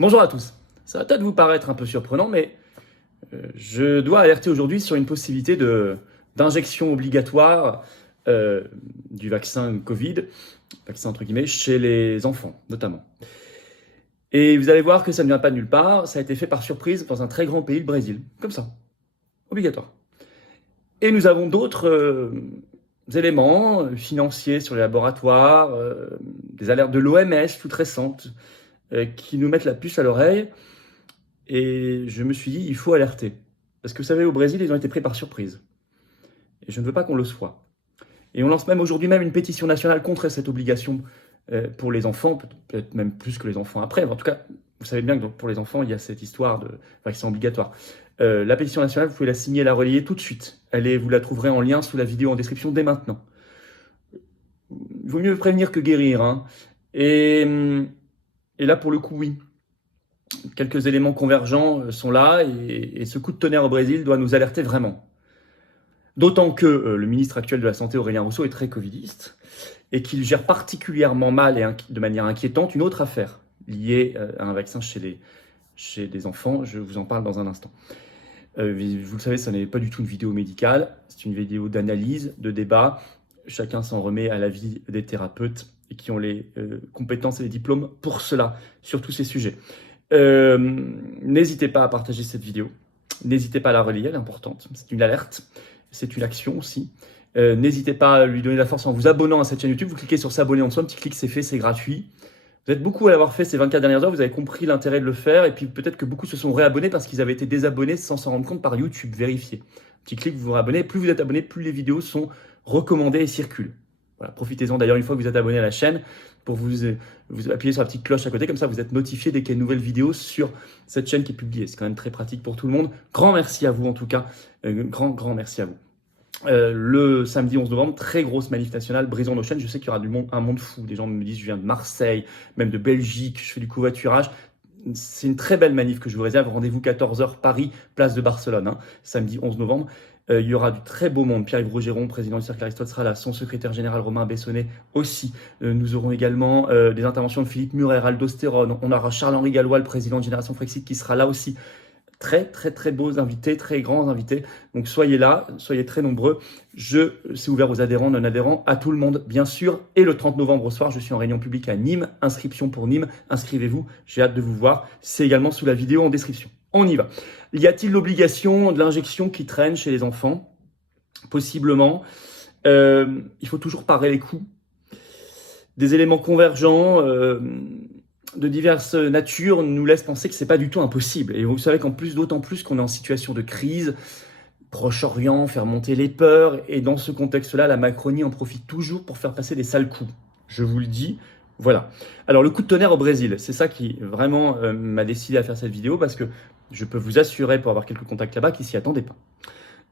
Bonjour à tous. Ça va peut-être vous paraître un peu surprenant, mais je dois alerter aujourd'hui sur une possibilité d'injection obligatoire du vaccin Covid, vaccin entre guillemets, chez les enfants notamment. Et vous allez voir que ça ne vient pas de nulle part, ça a été fait par surprise dans un très grand pays, le Brésil, comme ça, obligatoire. Et nous avons d'autres éléments financiers sur les laboratoires, des alertes de l'OMS toutes récentes, qui nous mettent la puce à l'oreille. Et je me suis dit, il faut alerter. Parce que vous savez, au Brésil, ils ont été pris par surprise. Et je ne veux pas qu'on le soit. Et on lance même aujourd'hui même une pétition nationale contre cette obligation pour les enfants, peut-être même plus que les enfants après. En tout cas, vous savez bien que pour les enfants, il y a cette histoire de vaccin obligatoire. La pétition nationale, vous pouvez la signer et la relayer tout de suite. Vous la trouverez en lien sous la vidéo en description dès maintenant. Il vaut mieux prévenir que guérir, hein. Et là, pour le coup, oui. Quelques éléments convergents sont là et ce coup de tonnerre au Brésil doit nous alerter vraiment. D'autant que le ministre actuel de la Santé, Aurélien Rousseau, est très covidiste et qu'il gère particulièrement mal et de manière inquiétante une autre affaire liée à un vaccin chez des enfants. Je vous en parle dans un instant. Vous le savez, ce n'est pas du tout une vidéo médicale, c'est une vidéo d'analyse, de débat. Chacun s'en remet à l'avis des thérapeutes et qui ont les compétences et les diplômes pour cela, sur tous ces sujets. N'hésitez pas à partager cette vidéo, n'hésitez pas à la relayer, elle est importante, c'est une alerte, c'est une action aussi. N'hésitez pas à lui donner la force en vous abonnant à cette chaîne YouTube, vous cliquez sur s'abonner en dessous, un petit clic, c'est fait, c'est gratuit. Vous êtes beaucoup à l'avoir fait ces 24 dernières heures, vous avez compris l'intérêt de le faire, et puis peut-être que beaucoup se sont réabonnés parce qu'ils avaient été désabonnés sans s'en rendre compte par YouTube, vérifiez. Petit clic, vous vous réabonnez, plus vous êtes abonné, plus les vidéos sont recommandées et circulent. Voilà, profitez-en d'ailleurs une fois que vous êtes abonné à la chaîne pour vous appuyer sur la petite cloche à côté, comme ça vous êtes notifié dès qu'il y a une nouvelle vidéo sur cette chaîne qui est publiée. C'est quand même très pratique pour tout le monde. Grand merci à vous en tout cas, grand merci à vous. Le samedi 11 novembre, très grosse manif nationale, brisons nos chaînes. Je sais qu'il y aura un monde fou. Des gens me disent, je viens de Marseille, même de Belgique, je fais du covoiturage. C'est une très belle manif que je vous réserve. Rendez-vous 14h Paris, place de Barcelone, hein, samedi 11 novembre. Il y aura du très beau monde. Pierre-Yves Rougeron, président du Cercle Aristote, sera là. Son secrétaire général Romain Bessonnet aussi. Nous aurons également des interventions de Philippe Murer, Aldo Stéron. On aura Charles-Henri Gallois, le président de Génération Frexit, qui sera là aussi. Très beaux invités, très grands invités. Donc soyez là, soyez très nombreux. C'est ouvert aux adhérents, non-adhérents, à tout le monde, bien sûr. Et le 30 novembre au soir, je suis en réunion publique à Nîmes. Inscription pour Nîmes. Inscrivez-vous, j'ai hâte de vous voir. C'est également sous la vidéo en description. On y va. Y a-t-il l'obligation de l'injection qui traîne chez les enfants? Possiblement. Il faut toujours parer les coups. Des éléments convergents de diverses natures nous laissent penser que c'est pas du tout impossible. Et vous savez qu'en plus, d'autant plus qu'on est en situation de crise, Proche-Orient, faire monter les peurs, et dans ce contexte-là, la Macronie en profite toujours pour faire passer des sales coups. Je vous le dis, voilà. Alors le coup de tonnerre au Brésil, c'est ça qui vraiment m'a décidé à faire cette vidéo, parce que je peux vous assurer, pour avoir quelques contacts là-bas, qu'ils s'y attendaient pas.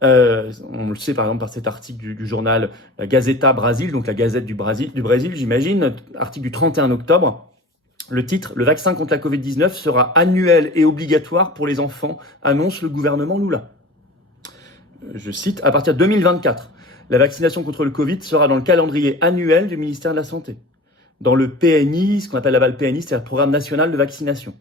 On le sait par exemple par cet article du journal La Gazeta Brasil, donc la Gazette du Brésil, j'imagine, article du 31 octobre. Le titre, le vaccin contre la Covid-19 sera annuel et obligatoire pour les enfants, annonce le gouvernement Lula. Je cite, à partir de 2024, la vaccination contre le Covid sera dans le calendrier annuel du ministère de la Santé. Dans le PNI, ce qu'on appelle là-bas le PNI, c'est le Programme National de Vaccination.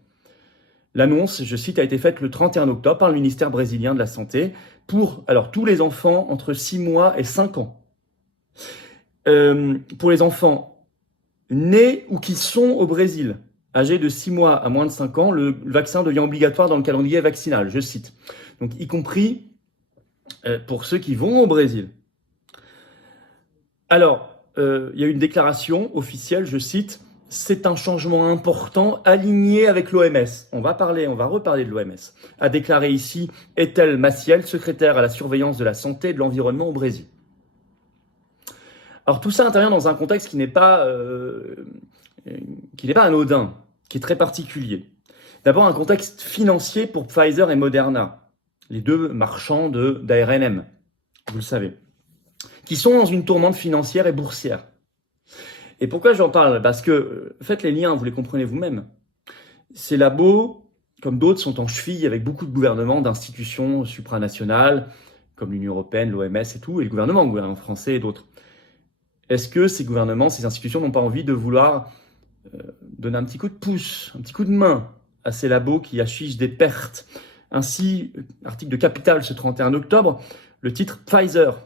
L'annonce, je cite, a été faite le 31 octobre par le ministère brésilien de la Santé pour tous les enfants entre 6 mois et 5 ans. Pour les enfants nés ou qui sont au Brésil, âgés de 6 mois à moins de 5 ans, le vaccin devient obligatoire dans le calendrier vaccinal, je cite. Donc, y compris pour ceux qui vont au Brésil. Alors, il y a une déclaration officielle, je cite, « C'est un changement important aligné avec l'OMS ». On va reparler de l'OMS. A déclaré ici Ethel Maciel, secrétaire à la surveillance de la santé et de l'environnement au Brésil. Alors tout ça intervient dans un contexte qui n'est pas anodin, qui est très particulier. D'abord un contexte financier pour Pfizer et Moderna, les deux marchands d'ARNM, vous le savez, qui sont dans une tourmente financière et boursière. Et pourquoi j'en parle? Parce que, faites les liens, vous les comprenez vous-même. Ces labos, comme d'autres, sont en cheville avec beaucoup de gouvernements, d'institutions supranationales, comme l'Union européenne, l'OMS et tout, et le gouvernement français et d'autres. Est-ce que ces gouvernements, ces institutions n'ont pas envie de vouloir donner un petit coup de pouce, un petit coup de main à ces labos qui affichent des pertes. Ainsi, article de Capital ce 31 octobre, le titre Pfizer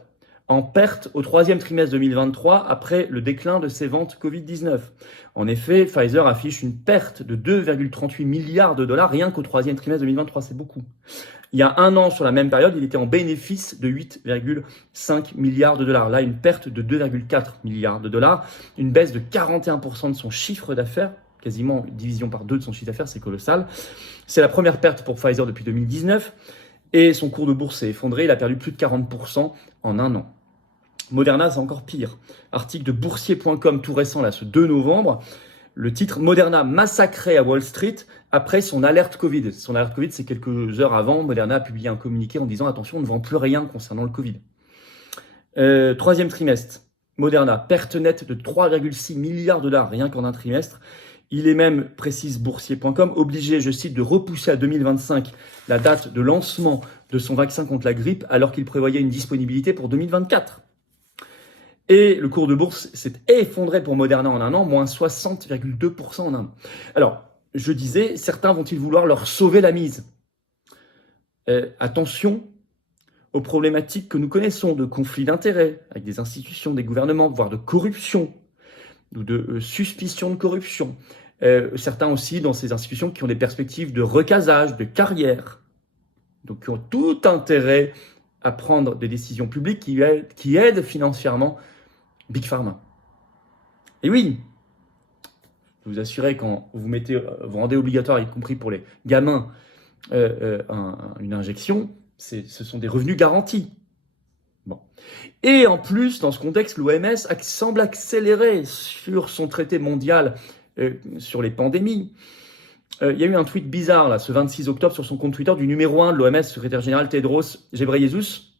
en perte au troisième trimestre 2023 après le déclin de ses ventes Covid-19. En effet, Pfizer affiche une perte de 2,38 milliards de dollars rien qu'au troisième trimestre 2023, c'est beaucoup. Il y a un an, sur la même période, il était en bénéfice de 8,5 milliards de dollars. Là, une perte de 2,4 milliards de dollars, une baisse de 41% de son chiffre d'affaires, quasiment une division par 2 de son chiffre d'affaires, c'est colossal. C'est la première perte pour Pfizer depuis 2019 et son cours de bourse s'est effondré, il a perdu plus de 40% en un an. Moderna, c'est encore pire. Article de boursier.com tout récent, là, ce 2 novembre. Le titre Moderna massacré à Wall Street après son alerte Covid. Son alerte Covid, c'est quelques heures avant. Moderna a publié un communiqué en disant attention, on ne vend plus rien concernant le Covid. Troisième trimestre, Moderna, perte nette de 3,6 milliards de dollars rien qu'en un trimestre. Il est même, précise boursier.com, obligé, je cite, de repousser à 2025 la date de lancement de son vaccin contre la grippe alors qu'il prévoyait une disponibilité pour 2024. Et le cours de bourse s'est effondré pour Moderna en un an, moins 60,2% en un an. Alors, je disais, certains vont-ils vouloir leur sauver la mise ? Attention aux problématiques que nous connaissons de conflits d'intérêts avec des institutions, des gouvernements, voire de corruption ou de suspicion de corruption. Certains aussi dans ces institutions qui ont des perspectives de recasage, de carrière, donc qui ont tout intérêt à prendre des décisions publiques qui aident financièrement Big Pharma. Et oui, je vous assurer, quand vous rendez obligatoire, y compris pour les gamins, une injection, ce sont des revenus garantis. Bon. Et en plus, dans ce contexte, l'OMS semble accélérer sur son traité mondial sur les pandémies. Il y a eu un tweet bizarre, là, ce 26 octobre, sur son compte Twitter du numéro 1 de l'OMS, secrétaire général Tedros Ghebreyesus,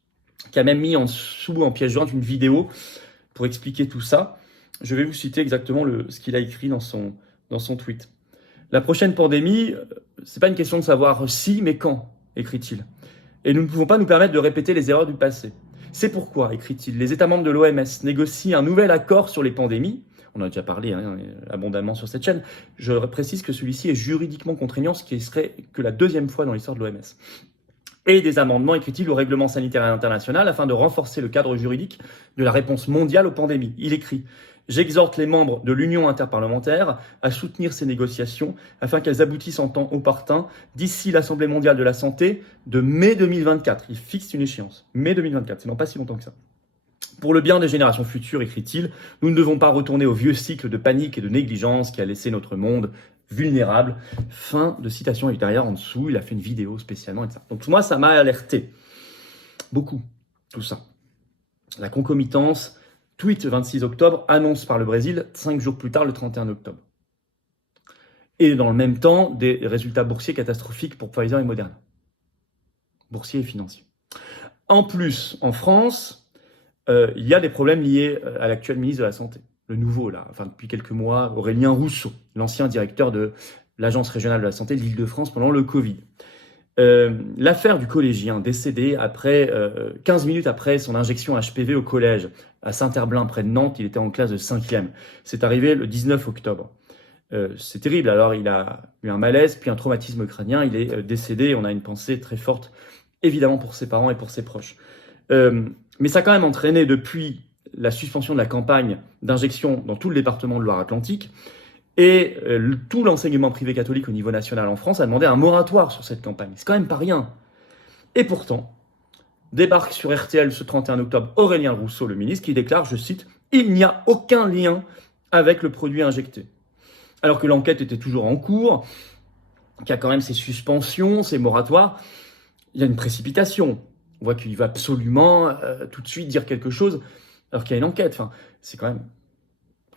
qui a même mis en dessous, en pièce jointe, une vidéo pour expliquer tout ça. Je vais vous citer exactement ce qu'il a écrit dans son tweet. La prochaine pandémie, c'est pas une question de savoir si, mais quand, écrit-il. Et nous ne pouvons pas nous permettre de répéter les erreurs du passé. C'est pourquoi, écrit-il, les États membres de l'OMS négocient un nouvel accord sur les pandémies. On en a déjà parlé abondamment sur cette chaîne. Je précise que celui-ci est juridiquement contraignant, ce qui serait que la deuxième fois dans l'histoire de l'OMS. Et des amendements, écrit-il, au règlement sanitaire international afin de renforcer le cadre juridique de la réponse mondiale aux pandémies. Il écrit « J'exhorte les membres de l'Union interparlementaire à soutenir ces négociations afin qu'elles aboutissent en temps opportun d'ici l'Assemblée mondiale de la santé de mai 2024. » Il fixe une échéance. Mai 2024, c'est non pas si longtemps que ça. Pour le bien des générations futures, écrit-il, nous ne devons pas retourner au vieux cycle de panique et de négligence qui a laissé notre monde vulnérable. Fin de citation. Et derrière, en dessous, il a fait une vidéo spécialement. Et ça. Donc moi, ça m'a alerté. Beaucoup, tout ça. La concomitance, tweet 26 octobre, annonce par le Brésil, 5 jours plus tard, le 31 octobre. Et dans le même temps, des résultats boursiers catastrophiques pour Pfizer et Moderna. Boursiers et financiers. En plus, en France, il y a des problèmes liés à l'actuel ministre de la Santé. Le nouveau, là, enfin depuis quelques mois, Aurélien Rousseau, l'ancien directeur de l'Agence régionale de la santé de l'Île-de-France pendant le Covid. L'affaire du collégien décédé 15 minutes après son injection HPV au collège à Saint-Herblain, près de Nantes, il était en classe de 5e. C'est arrivé le 19 octobre. C'est terrible, alors il a eu un malaise, puis un traumatisme crânien, il est décédé, on a une pensée très forte, évidemment pour ses parents et pour ses proches. Mais ça a quand même entraîné depuis la suspension de la campagne d'injection dans tout le département de Loire-Atlantique et tout l'enseignement privé catholique au niveau national en France a demandé un moratoire sur cette campagne. C'est quand même pas rien. Et pourtant, débarque sur RTL ce 31 octobre Aurélien Rousseau, le ministre, qui déclare, je cite, « Il n'y a aucun lien avec le produit injecté ». Alors que l'enquête était toujours en cours, qu'il y a quand même ces suspensions, ces moratoires, il y a une précipitation. On voit qu'il va absolument tout de suite dire quelque chose alors qu'il y a une enquête. Enfin, c'est quand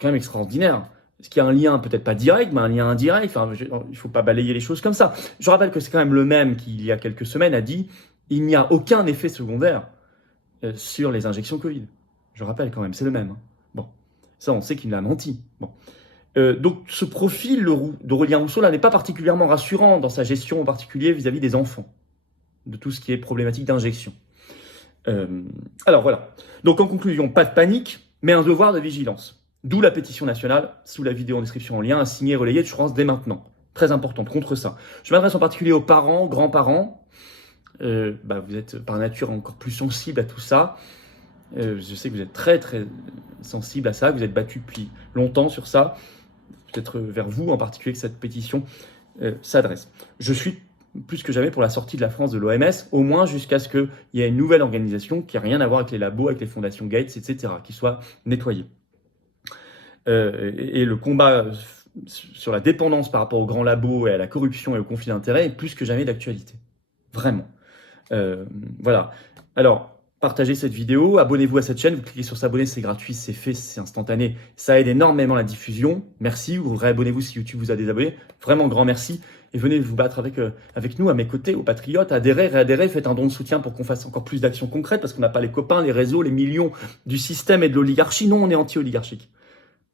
même extraordinaire. Est-ce qu'il y a un lien, peut-être pas direct, mais un lien indirect? Enfin, il ne faut pas balayer les choses comme ça. Je rappelle que c'est quand même le même qui, il y a quelques semaines, a dit « Il n'y a aucun effet secondaire sur les injections Covid ». Je rappelle quand même, c'est le même. Hein. Bon, ça, on sait qu'il a menti. Bon. Donc, ce profil d'Aurélien Rousseau là n'est pas particulièrement rassurant dans sa gestion, en particulier vis-à-vis des enfants, de tout ce qui est problématique d'injection. Alors voilà. Donc en conclusion, pas de panique, mais un devoir de vigilance. D'où la pétition nationale, sous la vidéo en description en lien, à signer et relayer de France dès maintenant. très importante contre ça. Je m'adresse en particulier aux parents, grands-parents. Vous êtes par nature encore plus sensible à tout ça. Je sais que vous êtes très très sensible à ça, que vous êtes battu depuis longtemps sur ça. Peut-être vers vous en particulier que cette pétition s'adresse. Je suis plus que jamais pour la sortie de la France de l'OMS, au moins jusqu'à ce qu'il y ait une nouvelle organisation qui n'a rien à voir avec les labos, avec les fondations Gates, etc., qui soit nettoyée. Et le combat sur la dépendance par rapport aux grands labos et à la corruption et au conflit d'intérêts est plus que jamais d'actualité. Vraiment. Voilà. Alors, partagez cette vidéo, abonnez-vous à cette chaîne, vous cliquez sur s'abonner, c'est gratuit, c'est fait, c'est instantané. Ça aide énormément la diffusion. Merci, vous réabonnez-vous si YouTube vous a désabonné. Vraiment grand merci. Et venez vous battre avec nous, à mes côtés, aux patriotes. Adhérez, réadhérez, faites un don de soutien pour qu'on fasse encore plus d'actions concrètes, parce qu'on n'a pas les copains, les réseaux, les millions du système et de l'oligarchie. Non, on est anti-oligarchique.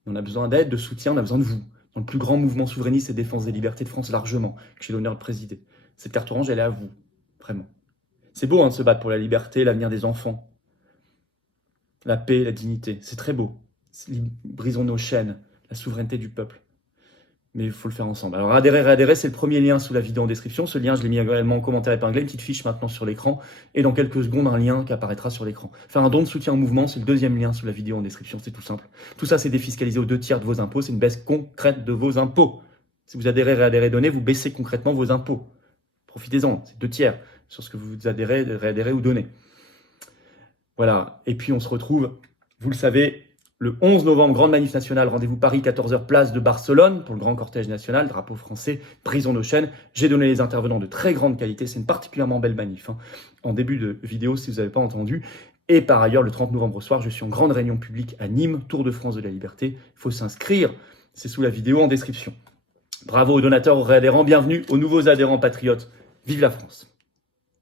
On a besoin d'aide, de soutien, on a besoin de vous. Dans le plus grand mouvement souverainiste et défense des libertés de France largement, que j'ai l'honneur de présider. Cette carte orange, elle est à vous. Vraiment. C'est beau de se battre pour la liberté, l'avenir des enfants. La paix, la dignité. C'est très beau. Brisons nos chaînes, la souveraineté du peuple. Mais il faut le faire ensemble. Alors adhérer, réadhérer, c'est le premier lien sous la vidéo en description. Ce lien, je l'ai mis également en commentaire épinglé, une petite fiche maintenant sur l'écran. Et dans quelques secondes, un lien qui apparaîtra sur l'écran. Faire un don de soutien au mouvement, c'est le deuxième lien sous la vidéo en description. C'est tout simple. Tout ça, c'est défiscalisé aux 2/3 de vos impôts. C'est une baisse concrète de vos impôts. Si vous adhérez, réadhérez, donnez, vous baissez concrètement vos impôts. Profitez-en. C'est 2/3 sur ce que vous adhérez, réadhérez ou donnez. Voilà. Et puis, on se retrouve, vous le savez, le 11 novembre, grande manif nationale, rendez-vous Paris, 14h, place de Barcelone, pour le grand cortège national, drapeau français, brisons nos chaînes. J'ai donné les intervenants de très grande qualité, c'est une particulièrement belle manif, en début de vidéo, si vous n'avez pas entendu. Et par ailleurs, le 30 novembre au soir, je suis en grande réunion publique à Nîmes, Tour de France de la Liberté. Il faut s'inscrire, c'est sous la vidéo en description. Bravo aux donateurs, aux réadhérents, bienvenue aux nouveaux adhérents patriotes. Vive la France!